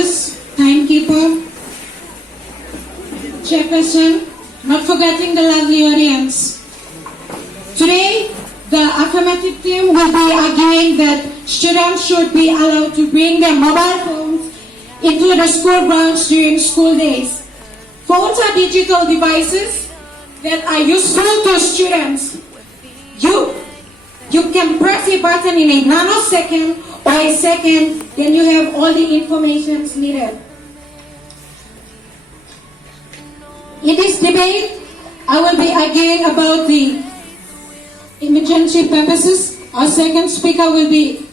teachers, timekeeper, chairperson, not forgetting the lovely audience. Today, the affirmative team will be arguing that students should be allowed to bring their mobile phones into the school grounds during school days. Phones are digital devices that are useful to students. You can press a button in a nanosecond or a second, then you have all the information needed. In this debate, I will be arguing about the emergency purposes. Our second speaker will be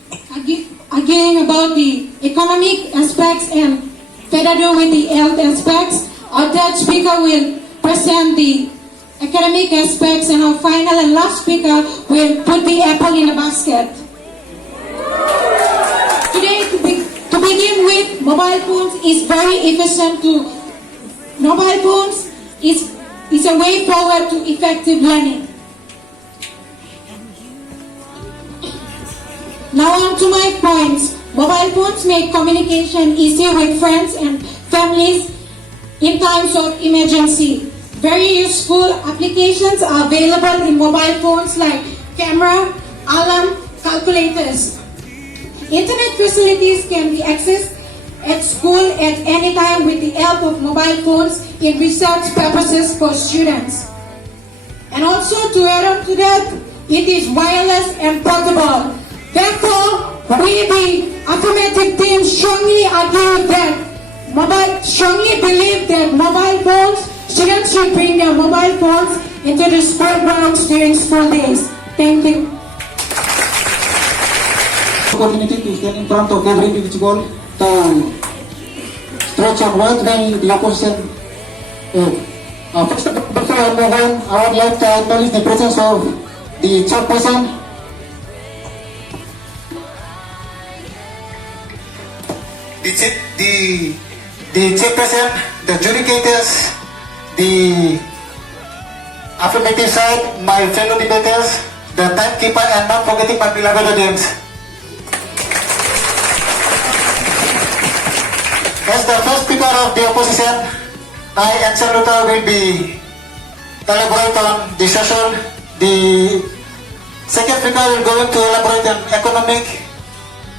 arguing about the economic aspects and further do with the health aspects. Our third speaker will present the academic aspects, and our final and last speaker will put the apple in the basket. Today, to begin with, mobile phones is very efficient mobile phones is a way forward to effective learning. Now on to my points. Mobile phones make communication easy with friends and families in times of emergency. Very useful applications are available in mobile phones like camera, alarm, calculators. Internet facilities can be accessed at school at any time with the help of mobile phones in research purposes for students. And also to add on to that, it is wireless and portable. Therefore, we the affirmative team strongly believe that mobile phones, students should bring their mobile phones into the school grounds during school days. Thank you. Opportunity to stand in front of every individual to stretch and widen the opposition. First of all, before I move on, I would like to acknowledge the presence of the chairperson, the chairperson, the judicators, the affirmative side, my fellow debaters, the timekeeper, and not forgetting my beloved audience. As the first speaker of the opposition, I and Senator will be elaborate on the session. The second speaker will go into elaborate on economic,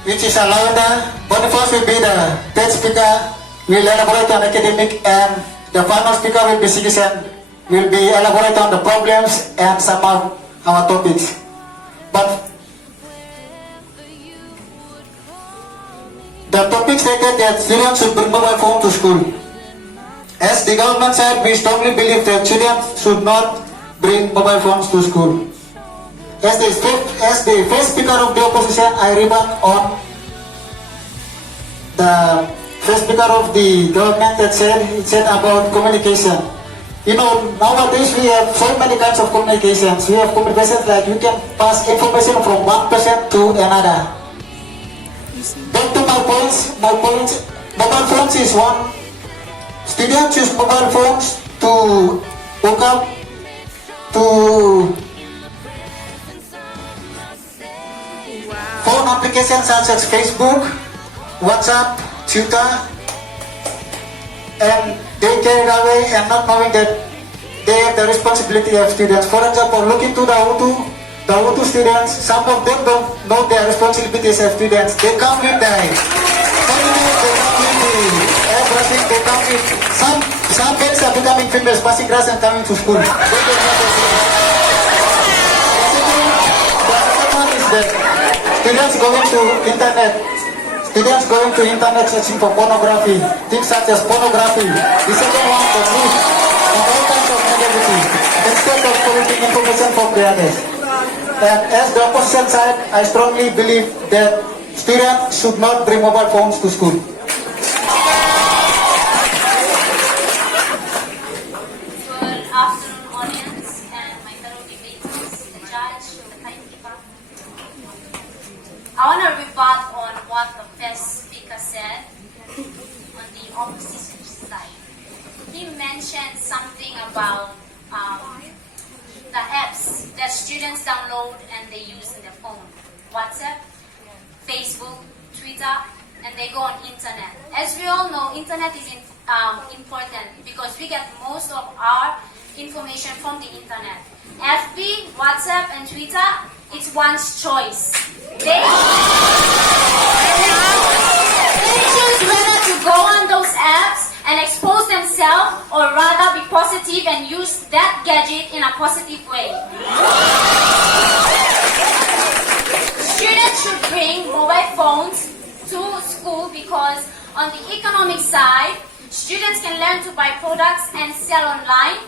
which is Alauda. Boniface will be the third speaker, will elaborate on academic, and the final speaker will be citizen, will be elaborate on the problems and some of our topics. But the topic stated that students should bring mobile phone to school. As the government said, we strongly believe that students should not bring mobile phones to school. As the first speaker of the opposition, I remark on the first speaker of the government that said about communication. You know, nowadays we have so many kinds of communications. We have communications like you can pass information from one person to another. Back to my points, mobile phones is one. Students use mobile phones to hook up to phone applications such as Facebook, WhatsApp, Twitter, and they carry it away and not knowing that they have the responsibility of students. For example, look into the Utu students, some of them don't know their responsibilities as students. They come with the airbrushing, they come with some kids are becoming famous, passing class and coming to school. The second one is that students going to internet searching for pornography, things such as pornography. The second one, the news, and all kinds of negativity, instead of collecting information from the others. And as the opposition side, I strongly believe that students should not bring mobile phones to school. Good afternoon, audience, and my fellow debaters, the judge, the timekeeper. I want to rebut on what the first speaker said on the opposition side. He mentioned something about the apps that students download and they use in their phone. WhatsApp, Facebook, Twitter, and they go on internet. As we all know, internet is important because we get most of our information from the internet. FB, WhatsApp, and Twitter, it's one's choice. They choose whether to go on those apps and expose themselves or rather be positive and use that gadget in a positive way. Students should bring mobile phones to school because on the economic side, students can learn to buy products and sell online,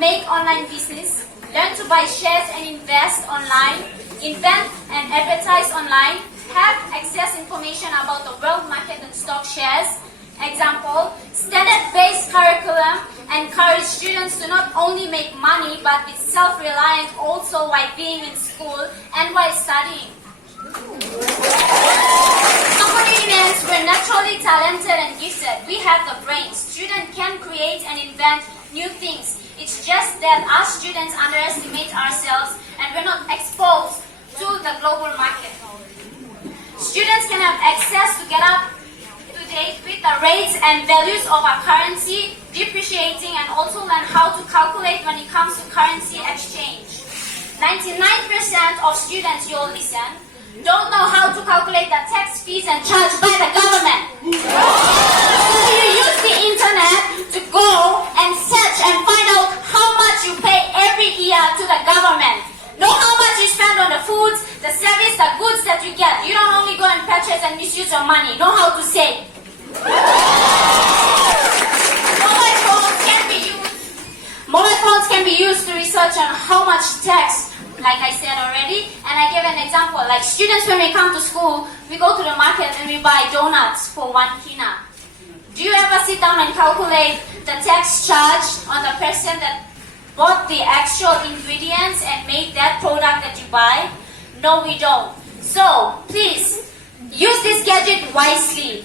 make online business, learn to buy shares and invest online, invent and advertise online, have access information about the world market and stock shares. Example, standard-based curriculum encourage students to not only make money but be self-reliant also while being in school and while studying. Communities were naturally talented and gifted. We have the brains. Students can create and invent new things. It's just that us students underestimate ourselves and we're not exposed to the global market. Students can have access to get up to date with the rates and values of our currency, depreciating, and also learn how to calculate when it comes to currency exchange. 99% of students, you'll listen, don't know how to calculate the tax fees and charged by the government. So you use the internet to go and search and find out how much you pay every year to the government. Know how much you spend on the foods, the service, the goods that you get. You don't only go and purchase and misuse your money. Know how to save. Mobile phones can be used to research on how much tax, like I said already, and I gave an example. Like students, when we come to school, we go to the market and we buy donuts for 1 kina. Do you ever sit down and calculate the tax charged on the person that bought the actual ingredients and made that product that you buy? No, we don't. So, please, use this gadget wisely.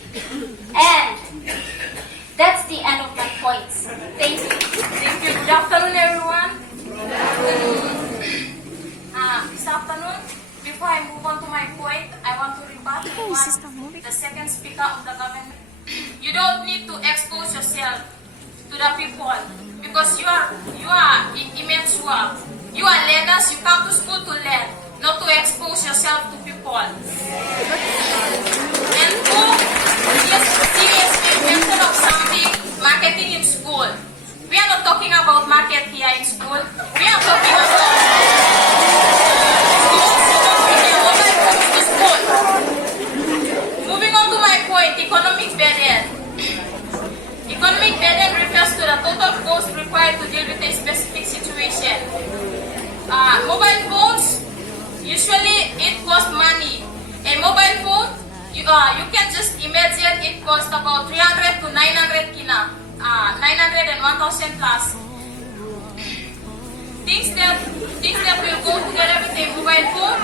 And that's the end of my points. Thank you. Thank you. Good afternoon, everyone. This afternoon, before I move on to my point, I want to rebut the second speaker of the government. You don't need to expose yourself to the people because you are immature. You are learners. You come to school to learn, not to expose yourself to people. And two, yes, serious mention of something marketing in school. We are not talking about market here in school. We are talking about school. Moving on to my point, economic burden. Economic burden refers to the total cost required to deal with a specific situation. Mobile phones, usually it costs money. A mobile phone, you can just imagine it costs about 300 to 900 kina. 900 and 1,000 plus. Things that will go together with a mobile phone,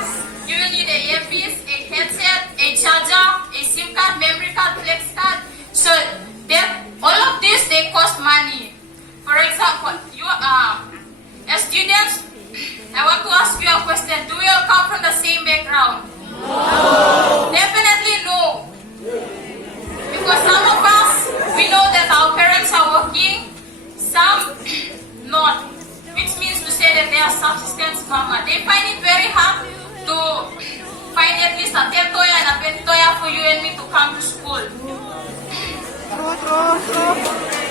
you will need a earpiece, a headset, a charger, a SIM card, memory card, flex card. So all of this, they cost money. For example, you as students, I want to ask you a question. Do we all come from the same background? No. Definitely no. Because some of us, we know that our parents are working, some not. Which means to say that they are subsistence farmers. They find it very hard to find at least a 10 toya and a 20 toya for you and me to come to school.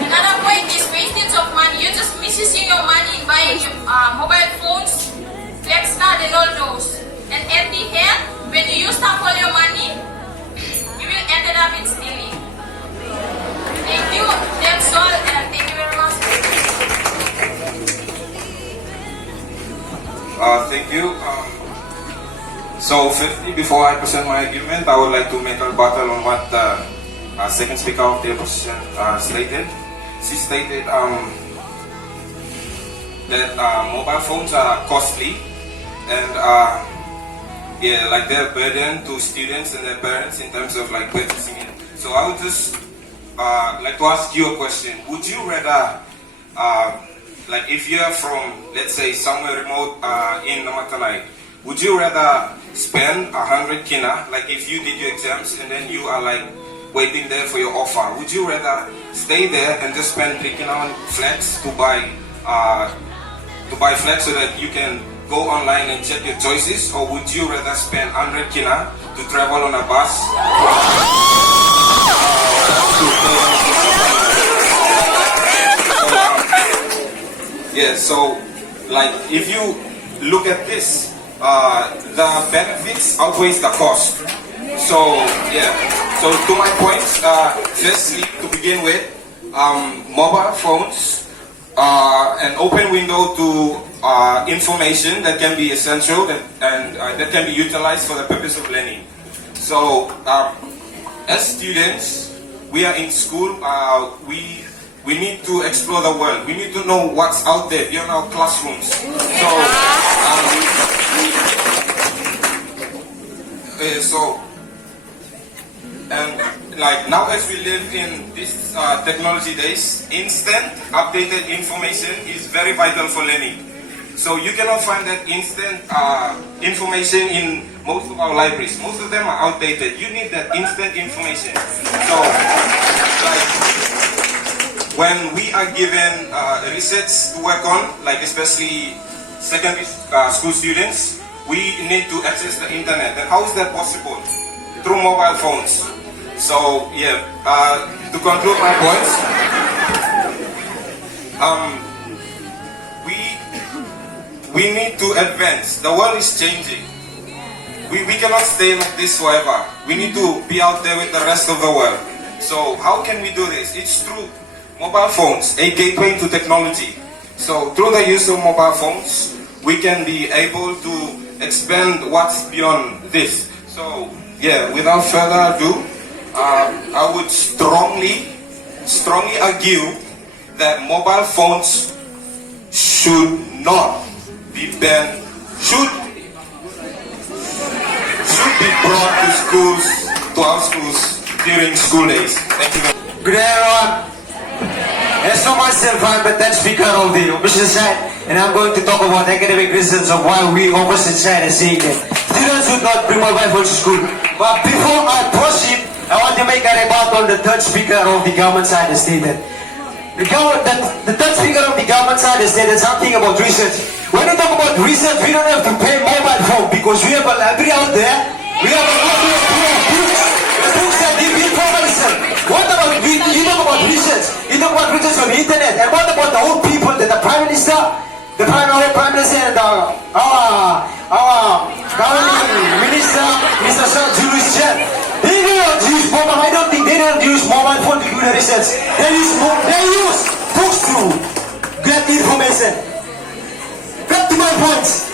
Another point is wastage of money. You're just misusing your money in buying mobile phones, flex card and all those. And at the end, when you use up all your money, you will end up in stealing. Thank you. That's all, and thank you very much. Thank you. So, firstly, before I present my argument, I would like to make a rebuttal on what the second speaker of the opposition stated. She stated that mobile phones are costly and like they're a burden to students and their parents in terms of like purchasing it. So I would just like to ask you a question. Would you rather, like if you're from, let's say, somewhere remote in Namatanai, would you rather spend 100 kina, like if you did your exams and then you are like waiting there for your offer, would you rather stay there and just spend 3 kina on flats to buy flats so that you can go online and check your choices, or would you rather spend 100 kina to travel on a bus? Yeah, so like if you look at this, the benefits outweighs the cost. So yeah, so to my points, firstly, to begin with, mobile phones are an open window to information that can be essential and that can be utilized for the purpose of learning. So as students, we are in school, we need to explore the world. We need to know what's out there beyond our classrooms. And like now as we live in this technology days, instant updated information is very vital for learning. So you cannot find that instant information in most of our libraries. Most of them are outdated. You need that instant information. So like when we are given research to work on, like especially secondary school students, we need to access the internet. And how is that possible? Through mobile phones. So yeah, to conclude my points, we need to advance. The world is changing. We cannot stay like this forever. We need to be out there with the rest of the world. So how can we do this? It's through mobile phones, a gateway to technology. So through the use of mobile phones, we can be able to expand what's beyond this. So yeah, without further ado, I would strongly argue that mobile phones should not be banned, should be brought to schools, to our schools during school days. Thank you. Good day, everyone. It's not myself, I'm the 10th speaker of the opposite side, and I'm going to talk about academic reasons of why we opposite side are saying that students should not bring mobile phones to school. But before I proceed, I want to make a rebuttal on the third speaker of the government side has stated. The third speaker of the government side has stated something about research. When we talk about research, we don't have to pay mobile phone because we have a library out there. We have a library of books that give information. What about you talk about research? You talk about research on the internet. And what about the old people that the Prime Minister, and our governing minister, Mr. Sir Julius Chen, they don't use mobile. I don't think they don't use mobile phone to do the research. They use books to get information. Back to my points.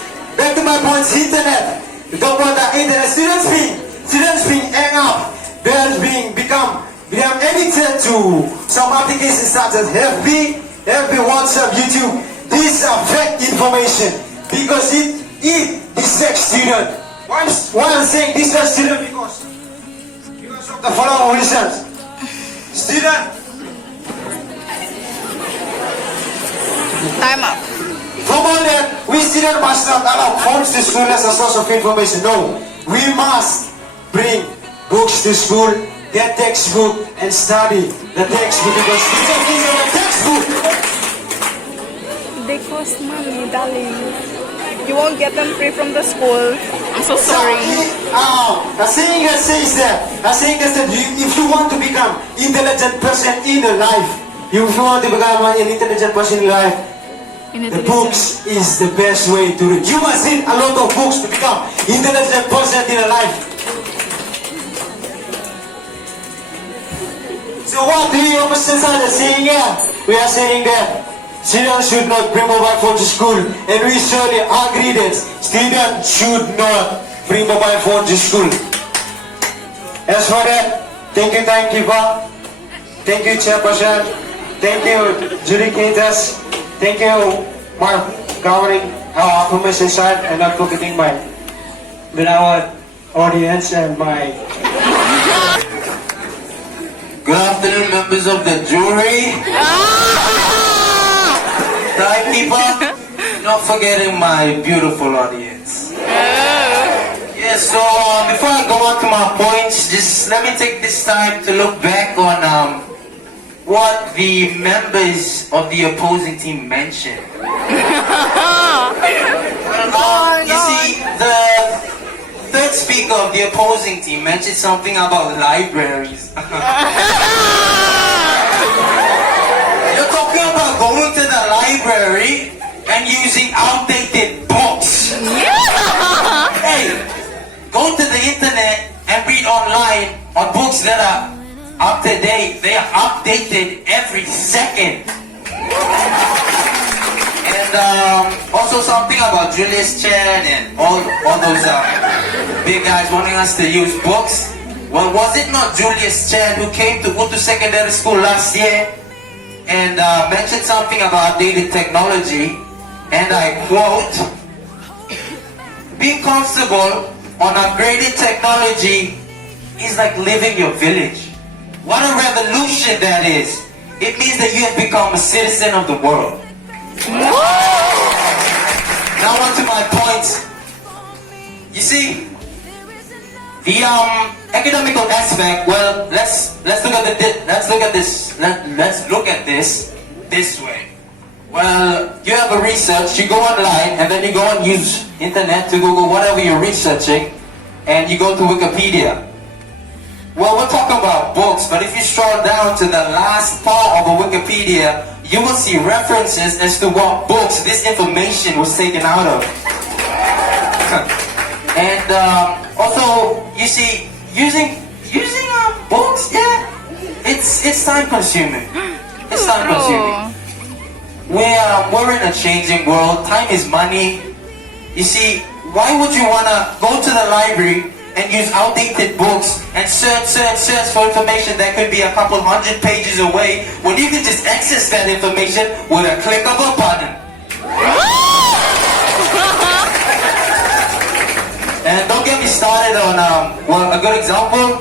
Internet. You talk about the internet. Students being hang up. They become addicted to some applications such as FB, WhatsApp, YouTube. These are fake information because it distracts students. Why I'm saying distract students? Because of the following reasons. Time up. From all that, we students must not allow phones to school as a source of information. No, we must bring books to school, get textbook, and study the textbook because students need the textbook. They cost money, darling. You won't get them free from the school. I'm so sorry. A saying that says that if you want to become intelligent person in your life, if you want to become an intelligent person in life, the books is the best way to read. You must read a lot of books to become intelligent person in your life. So what do you understand saying here? We are saying that students should not bring mobile phone to school, and we surely agree that students should not bring mobile phone to school. As for that, thank you, timekeeper. Thank you, chairperson. Thank you, judicators. Thank you, Mark, governing our information side, and not forgetting my beloved audience and my. Good afternoon, members of the jury. Timekeeper, not forgetting my beautiful audience. Yeah, so before I go on to my points, just let me take this time to look back on what the members of the opposing team mentioned. You see, the third speaker of the opposing team mentioned something about libraries. You're talking about going to the library and using outdated books. Hey, go to the internet and read online on books that are up to date. They are updated every second. And also something about Julius Chen and all those big guys wanting us to use books. Well, was it not Julius Chen who came to Utu Secondary School last year and mentioned something about updated technology? And I quote, "Being comfortable on upgraded technology is like living your village." What a revolution that is. It means that you have become a citizen of the world. Now on to my points. You see, the academical aspect, well, let's look at this way. Well, you have a research, you go online, and then you go and use internet to Google whatever you're researching, and you go to Wikipedia. Well, we're talking about books, but if you scroll down to the last part of a Wikipedia, you will see references as to what books this information was taken out of. And also, you see, using books, yeah, it's time consuming. It's time consuming. We're in a changing world. Time is money. You see, why would you wanna go to the library and use outdated books and search for information that could be a couple hundred pages away when you can just access that information with a click of a button? And don't get me started on, well, a good example,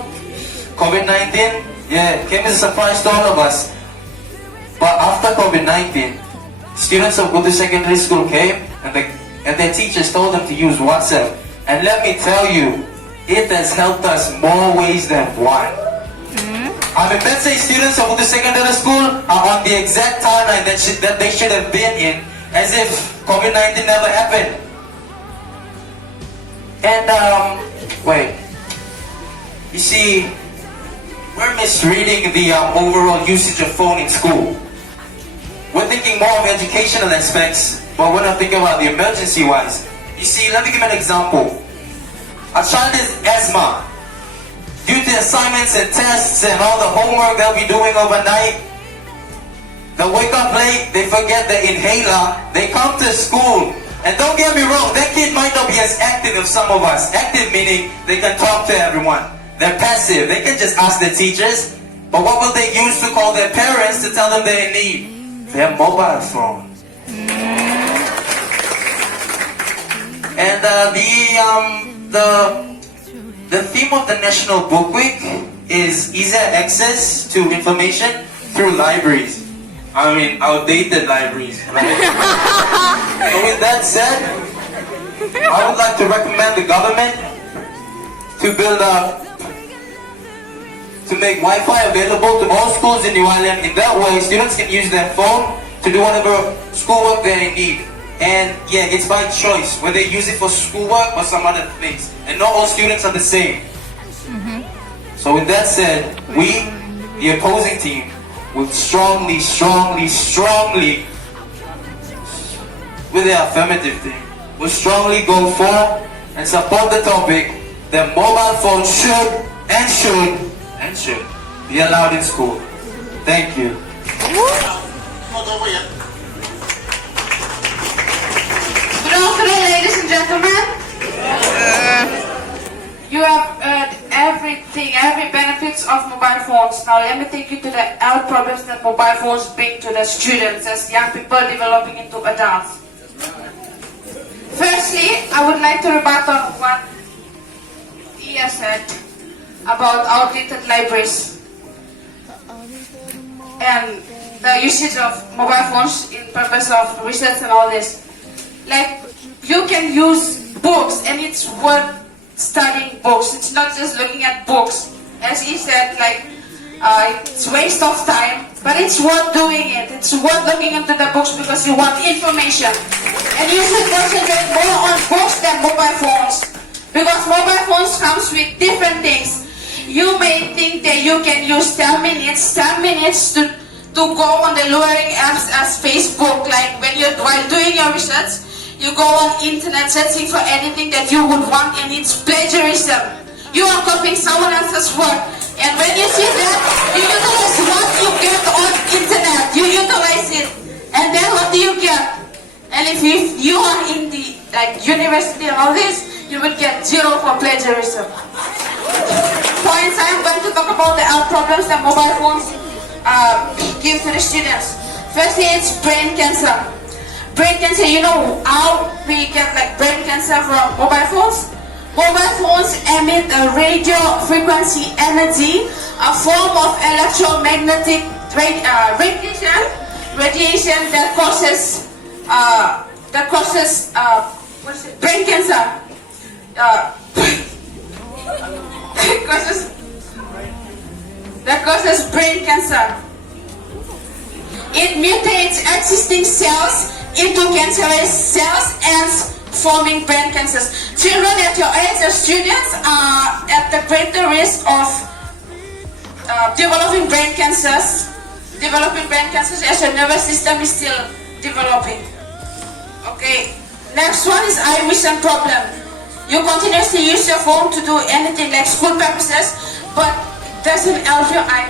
COVID-19, yeah, came as a surprise to all of us. But after COVID-19, students of Utu Secondary School came and their teachers told them to use WhatsApp. And let me tell you, it has helped us more ways than one. I mean, let's say students of Utu Secondary School are on the exact timeline that they should have been in, as if COVID-19 never happened. And, wait. You see, we're misreading the overall usage of phone in school. We're thinking more of educational aspects, but we're not thinking about the emergency-wise. You see, let me give an example. A child is asthma. Due to assignments and tests and all the homework they'll be doing overnight, they'll wake up late, they forget the inhaler, they come to school. And don't get me wrong, that kid might not be as active as some of us. Active meaning they can talk to everyone. They're passive, they can just ask their teachers. But what will they use to call their parents to tell them they're in need? Their mobile phone. And the theme of the National Book Week is easier access to information through libraries. I mean, outdated libraries, right? So with that said, I would like to recommend the government to build to make Wi-Fi available to all schools in New Ireland. In that way, students can use their phone to do whatever schoolwork they need. And yeah, it's by choice whether they use it for schoolwork or some other things. And not all students are the same. So with that said, we, the opposing team, will strongly, with the affirmative thing, will strongly go for and support the topic that mobile phones should be allowed in school. Thank you. Good afternoon, ladies and gentlemen. You have heard every benefits of mobile phones. Now let me take you to the health problems that mobile phones bring to the students as young people developing into adults. Firstly, I would like to rebut on what Ia said about outdated libraries and the usage of mobile phones in purpose of research and all this. Like, you can use books, and it's worth studying books. It's not just looking at books. As he said, like, it's waste of time, but it's worth doing it. It's worth looking into the books because you want information. And you should concentrate more on books than mobile phones. Because mobile phones comes with different things. You may think that you can use 10 minutes to go on the luring apps as Facebook, like while doing your research, you go on internet searching for anything that you would want, and it's plagiarism. You are copying someone else's work, and when you see that, you utilize what you get on internet. You utilize it, and then what do you get? And if you are in the university and all this, you will get 0 for plagiarism. Points I am going to talk about the health problems that mobile phones give to the students. Firstly, it's brain cancer. Brain cancer, you know how we get brain cancer from mobile phones? Mobile phones emit a radio frequency energy, a form of electromagnetic radiation that causes brain cancer. That causes brain cancer. It mutates existing cells into cancerous cells and forming brain cancers. Children at your age as students are at the greater risk of developing brain cancers as your nervous system is still developing. Okay, next one is eye vision problem. You continuously use your phone to do anything like school purposes, but doesn't help your eyes.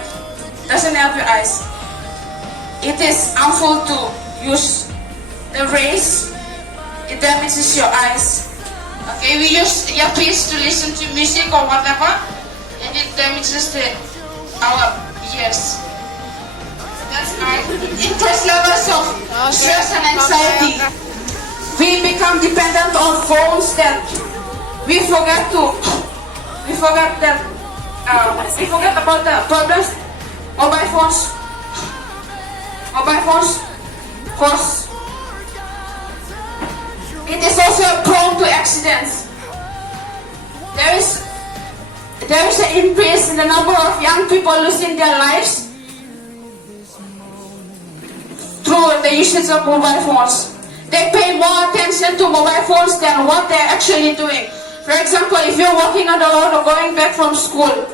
It is harmful to use the rays. It damages your eyes. Okay, we use earpiece to listen to music or whatever, and it damages our ears. That's right. Increased levels of stress and anxiety. We become dependent on phones that we forget about the problems mobile phones cause. It is also prone to accidents. There is an increase in the number of young people losing their lives through the usage of mobile phones. They pay more attention to mobile phones than what they're actually doing. For example, if you're walking on the road or going back from school,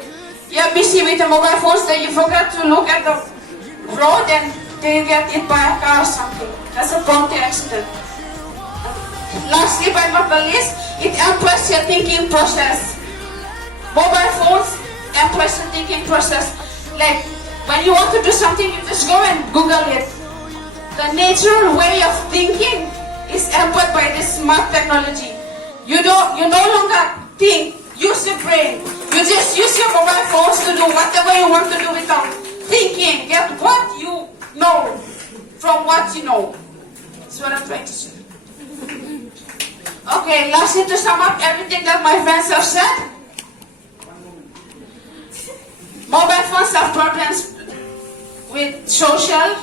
you're busy with the mobile phones, then you forget to look at the road and then you get hit by a car or something. That's a prone to accident. Lastly, but not the least, it amplifies your thinking process. Mobile phones amplifies your thinking process. Like, when you want to do something, you just go and Google it. The natural way of thinking is amplified by this smart technology. You no longer think, use your brain. You just use your mobile phones to do whatever you want to do without thinking. Get what you know from what you know. That's what I'm trying to say. Okay, lastly, to sum up everything that my friends have said, mobile phones have problems with social,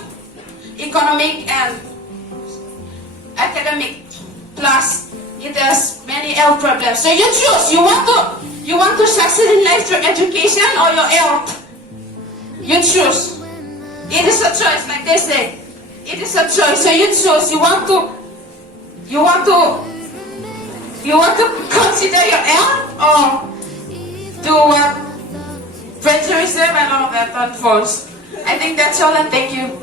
economic, and academic. Plus, it has many health problems. So you choose. You want to succeed in life through education or your health. You choose. It is a choice, like they say. It is a choice. So you choose. You want to consider your health or do what plagiarism and all that on phones. I think that's all, and thank you.